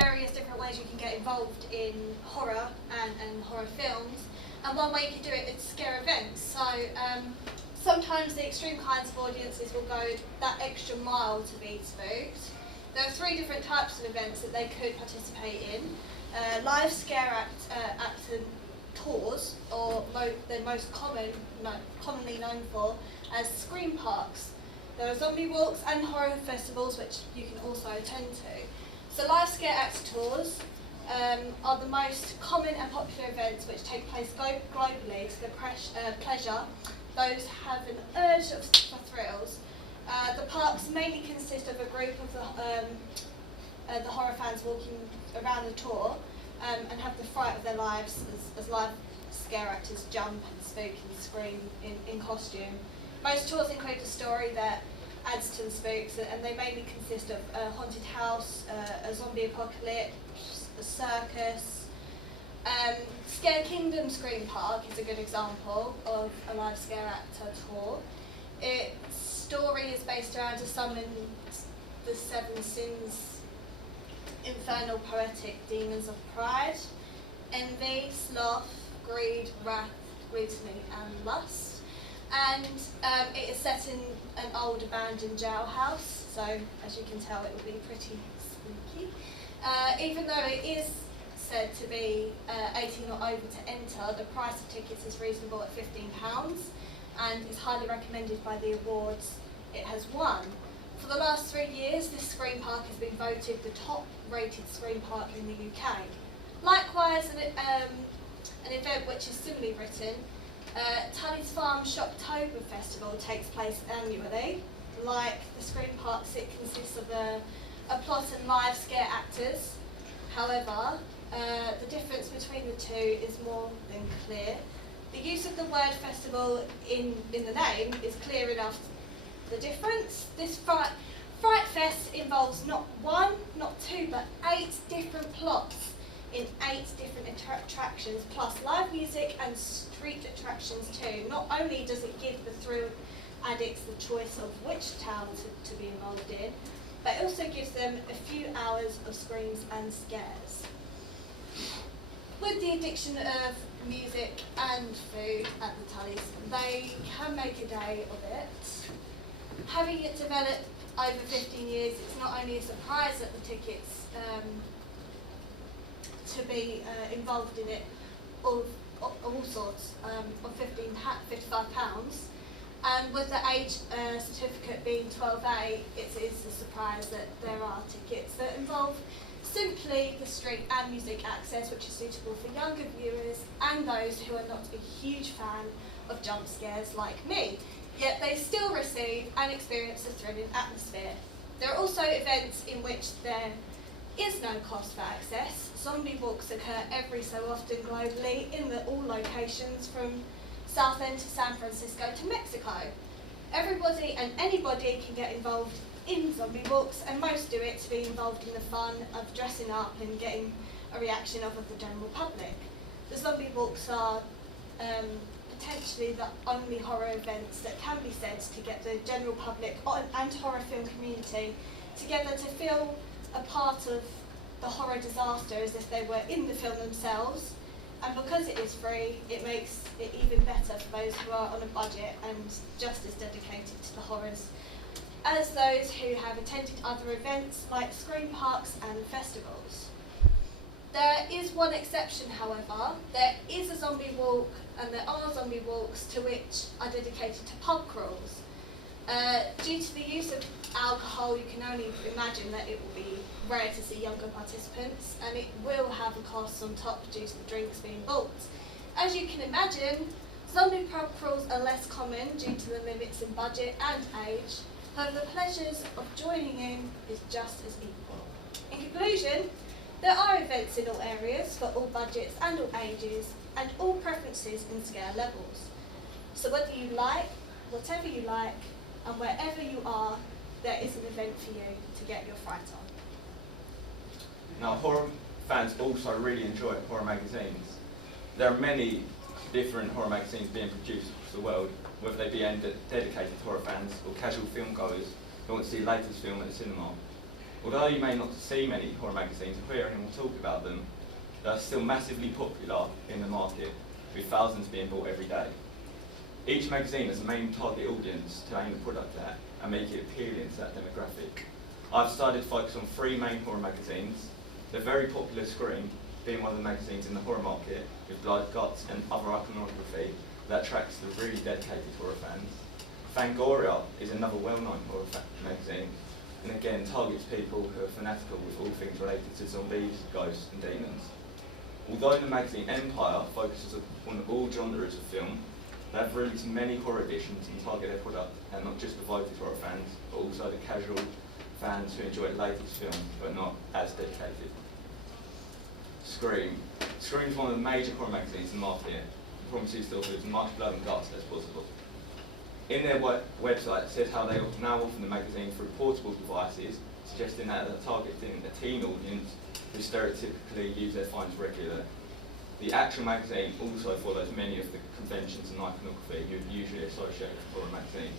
various different ways you can get involved in horror and horror films, and one way you can do it is scare events. So sometimes the extreme kinds of audiences will go that extra mile to be spooked. There are 3 different types of events that they could participate in. Live scare acts and tours, or they're most commonly known for as scream parks. There are zombie walks and horror festivals which you can also attend to. So live scare acts tours are the most common and popular events which take place globally to the pleasure those have an urge for thrills. The parks mainly consist of a group of the horror fans walking around the tour and have the fright of their lives as live scare actors jump and spook and scream in costume. Most tours include a story that adds to the spooks, and they mainly consist of a haunted house, a zombie apocalypse, a circus. Scare Kingdom Scream Park is a good example of a live scare actor tour. Its story is based around a summon the 7 sins, infernal poetic demons of pride, envy, sloth, greed, wrath, gluttony and lust. And it is set in an old abandoned jailhouse, so as you can tell it will be pretty spooky. Even though it is said to be 18 or over to enter, the price of tickets is reasonable at £15 and is highly recommended by the awards it has won. For the last 3 years, this Scream Park has been voted the top rated Scream Park in the UK. Likewise, an event which is similarly written, Tully's Farm Shoptober Festival takes place annually. Like the Scream Parks, it consists of a plot and live scare actors. However, the difference between the two is more than clear. The use of the word festival in the name is clear enough. The difference, this Fright Fest involves not 1, not 2, but 8 different plots in 8 different attractions, plus live music and street attractions too. Not only does it give the thrill addicts the choice of which town to be involved in, but it also gives them a few hours of screams and scares. With the addiction of music and food at the Tullys, they can make a day of it. Having it develop over 15 years, it's not only a surprise that the tickets to be involved in it of all sorts of £55, and with the age certificate being 12A, it is a surprise that there are tickets that involve simply the street and music access, which is suitable for younger viewers and those who are not a huge fan of jump scares like me, yet they still receive and experience a thrilling atmosphere. There are also events in which there is no cost for access. Zombie walks occur every so often globally in all locations from Southend to San Francisco to Mexico. Everybody and anybody can get involved in zombie walks, and most do it to be involved in the fun of dressing up and getting a reaction of the general public. The zombie walks are potentially the only horror events that can be said to get the general public and horror film community together to feel a part of the horror disaster as if they were in the film themselves. And because it is free, it makes it even better for those who are on a budget and just as dedicated to the horrors as those who have attended other events like Scream Parks and festivals. There is one exception, however. There is a zombie walk, and there are zombie walks to which are dedicated to pub crawls. Due to the use of alcohol, you can only imagine that it will be rare to see younger participants, and it will have a cost on top due to the drinks being bought. As you can imagine, zombie pub crawls are less common due to the limits in budget and age. However, the pleasures of joining in is just as equal. In conclusion, there are events in all areas for all budgets and all ages and all preferences and scale levels. So whether you like, whatever you like, and wherever you are, there is an event for you to get your fright on. Now, horror fans also really enjoy horror magazines. There are many different horror magazines being produced across the world, whether they be aimed at dedicated horror fans or casual film goers who want to see the latest film at the cinema, Although you may not see many horror magazines or hear anyone talk about them, they are still massively popular in the market, with thousands being bought every day. Each magazine has a main target audience to aim the product at and make it appealing to that demographic. I've started to focus on 3 main horror magazines. They're very popular, Scream being one of the magazines in the horror market with blood, guts and other iconography that attracts the really dedicated horror fans. Fangoria is another well-known horror magazine, and again targets people who are fanatical with all things related to zombies, ghosts and demons. Although the magazine Empire focuses on all genres of film, they have released many horror editions and target their product and not just devoted horror fans, but also the casual fans who enjoy the latest film but not as dedicated. Scream. Scream is one of the major horror magazines in the market and promises to offer as much blood and guts as possible. In their website it says how they now offer the magazine through portable devices, suggesting that they're targeting a teen audience who stereotypically use their phones regularly. The actual magazine also follows many of the conventions and iconography you would usually associate with horror magazine.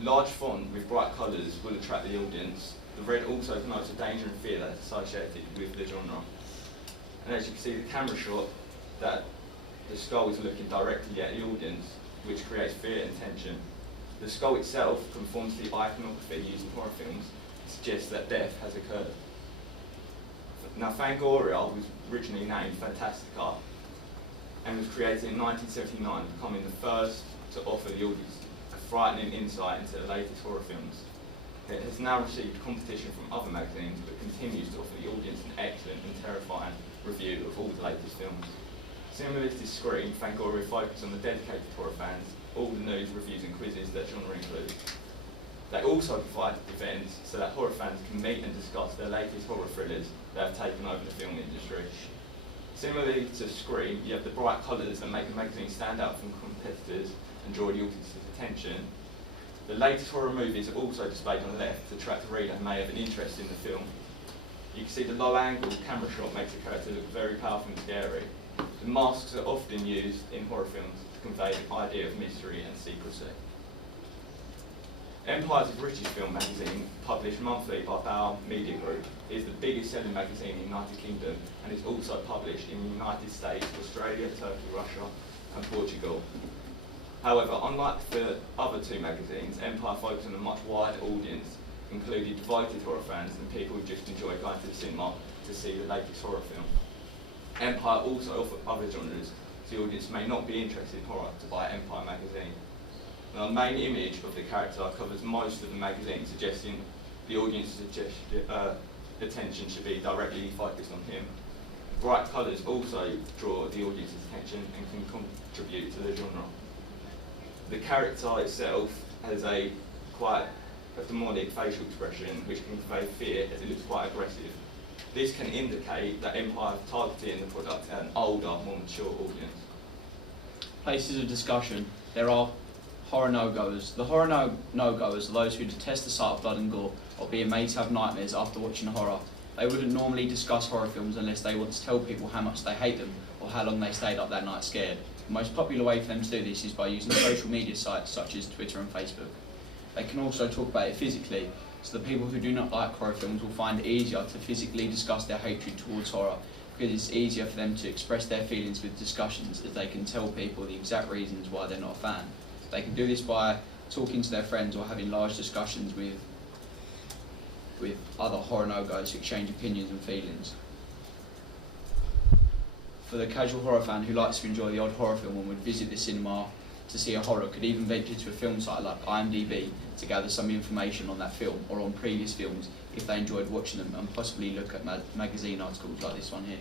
Large font with bright colours will attract the audience. The red also connotes the danger and fear that's associated with the genre. And as you can see, the camera shot, that the skull is looking directly at the audience, which creates fear and tension. The skull itself conforms to the iconography used in horror films, suggests that death has occurred. Now, Fangoria was originally named Fantastica and was created in 1979, becoming the first to offer the audience a frightening insight into the latest horror films. It has now received competition from other magazines, but continues to offer the audience an excellent and terrifying review of all the latest films. Similarly to Scream, Fangoria focus on the dedicated horror fans, all the news, reviews and quizzes that genre includes. They also provide events so that horror fans can meet and discuss their latest horror thrillers that have taken over the film industry. Similarly to Scream, you have the bright colours that make the magazine stand out from competitors and draw the audience's attention. The latest horror movies are also displayed on the left to attract a reader who may have an interest in the film. You can see the low angle camera shot makes the character look very powerful and scary. The masks are often used in horror films to convey the idea of mystery and secrecy. Empire is a British film magazine published monthly by Bauer Media Group. It is the biggest selling magazine in the United Kingdom and is also published in the United States, Australia, Turkey, Russia and Portugal. However, unlike the other 2 magazines, Empire focuses on a much wider audience, including devoted horror fans and people who just enjoy going to the cinema to see the latest horror film. Empire also offers other genres, so the audience may not be interested in horror to buy Empire magazine. Now, the main image of the character covers most of the magazine, suggesting the audience's attention should be directly focused on him. Bright colours also draw the audience's attention and can contribute to the genre. The character itself has a quite a demonic facial expression which can convey fear as it looks quite aggressive. This can indicate that Empire is targeting the product at an older, more mature audience. Places of discussion. There are horror no-goers. The horror no-goers are those who detest the sight of blood and gore or being made to have nightmares after watching horror. They wouldn't normally discuss horror films unless they want to tell people how much they hate them or how long they stayed up that night scared. The most popular way for them to do this is by using social media sites such as Twitter and Facebook. They can also talk about it physically, so the people who do not like horror films will find it easier to physically discuss their hatred towards horror, because it's easier for them to express their feelings with discussions, as they can tell people the exact reasons why they're not a fan. They can do this by talking to their friends or having large discussions with other horror no-goes to exchange opinions and feelings. For the casual horror fan who likes to enjoy the odd horror film and would visit the cinema to see a horror, could even venture to a film site like IMDb to gather some information on that film or on previous films if they enjoyed watching them, and possibly look at magazine articles like this one here.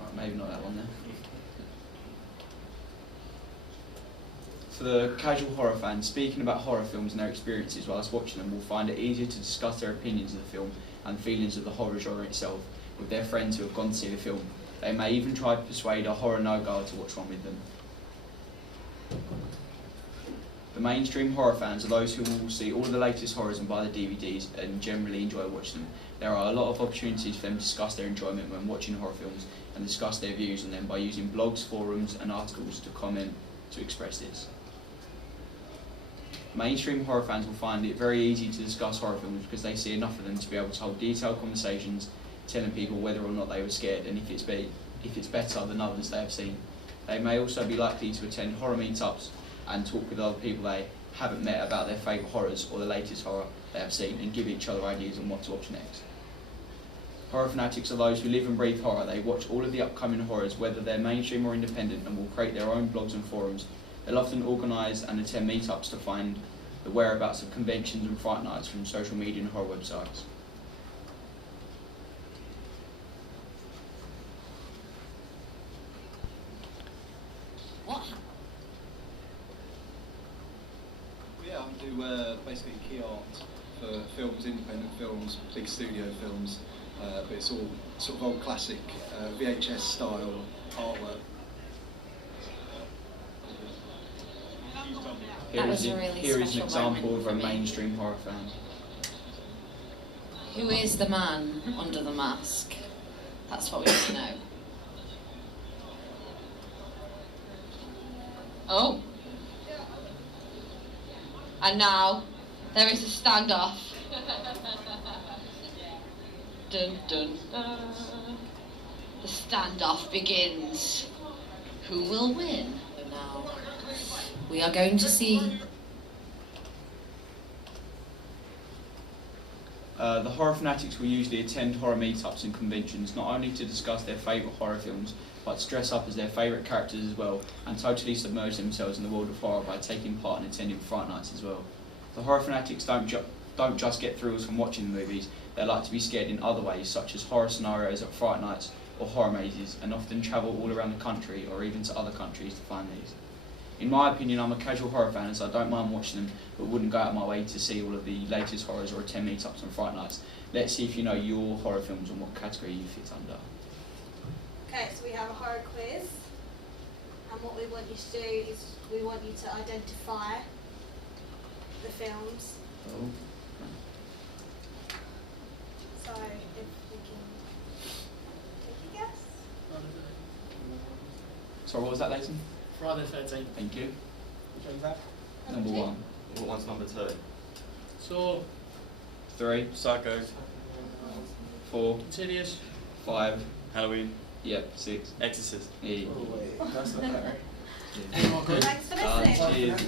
Right, maybe not that one there. For the casual horror fan, speaking about horror films and their experiences whilst watching them will find it easier to discuss their opinions of the film and feelings of the horror genre itself with their friends who have gone to see the film. They may even try to persuade a horror no-goer to watch one with them. The mainstream horror fans are those who will see all of the latest horrors and buy the DVDs and generally enjoy watching them. There are a lot of opportunities for them to discuss their enjoyment when watching horror films and discuss their views on them by using blogs, forums and articles to comment to express this. Mainstream horror fans will find it very easy to discuss horror films because they see enough of them to be able to hold detailed conversations, telling people whether or not they were scared and if it's better than others they have seen. They may also be likely to attend horror meetups and talk with other people they haven't met about their favourite horrors or the latest horror they have seen and give each other ideas on what to watch next. Horror fanatics are those who live and breathe horror. They watch all of the upcoming horrors, whether they're mainstream or independent, and will create their own blogs and forums. They'll often organise and attend meetups to find the whereabouts of conventions and Fright Nights from social media and horror websites. What? Yeah, I do basically key art for films, independent films, big studio films, but it's all sort of old classic VHS style artwork. That was a really Here is an special example moment of a for me. mainstream horror fan. Who is the man under the mask? That's what we want to know. Oh. And now, there is a standoff. Dun dun dun. The standoff begins. Who will win? Now, we are going to see. The horror fanatics will usually attend horror meetups and conventions, not only to discuss their favourite horror films, but to dress up as their favourite characters as well, and totally submerge themselves in the world of horror by taking part and attending Fright Nights as well. The horror fanatics don't just get thrills from watching the movies, they like to be scared in other ways, such as horror scenarios at Fright Nights or horror mazes, and often travel all around the country or even to other countries to find these. In my opinion, I'm a casual horror fan, so I don't mind watching them, but wouldn't go out of my way to see all of the latest horrors or attend meetups and Fright Nights. Let's see if you know your horror films and what category you fit under. Okay, so we have a horror quiz, and what we want you to do is we want you to identify the films. Oh. So if we can take a guess. Sorry, what was that, Leighton? Friday 13th. Thank you. Which one's that? Number 1. What one's number 2? So, 3, Psycho, 4, Continuous. 5, Halloween, yep, 6, Exorcist. 8. That's not better. Thanks for listening. Cheers.